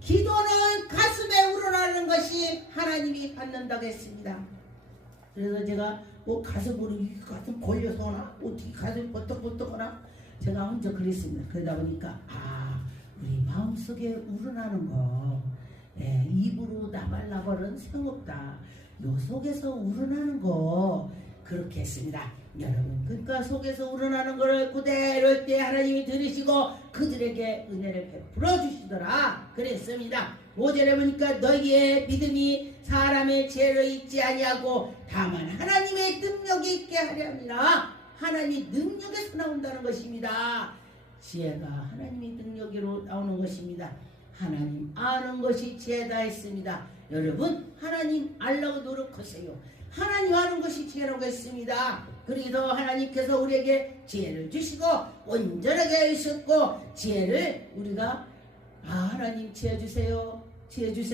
기도는 가슴에 우러나는 것이 하나님이 받는다고 했습니다. 그래서 제가 뭐 가슴으로 이 가슴 걸려서나 어떻게 가슴 버떡버떡하나 제가 먼저 그랬습니다. 그러다 보니까 아 우리 마음속에 우러나는 거 예, 입으로 나발나발은 생없다. 요 속에서 우러나는 거 그렇게 했습니다. 여러분 그러니까 속에서 우러나는 거를 그대로 때 하나님이 들으시고 그들에게 은혜를 베풀어 주시더라 그랬습니다. 5절에 보니까 너희의 믿음이 사람의 죄로 있지 아니하고 다만 하나님의 능력이 있게 하렵니다. 하나님이 능력에서 나온다는 것입니다. 지혜가 하나님의 능력으로 나오는 것입니다. 하나님 아는 것이 지혜다 했습니다. 여러분 하나님 알라고 노력하세요. 하나님 아는 것이 지혜라고 했습니다. 그래서 하나님께서 우리에게 지혜를 주시고 온전하게 하셨고 지혜를 우리가 아 하나님 지혜 주세요. 지혜 주세요.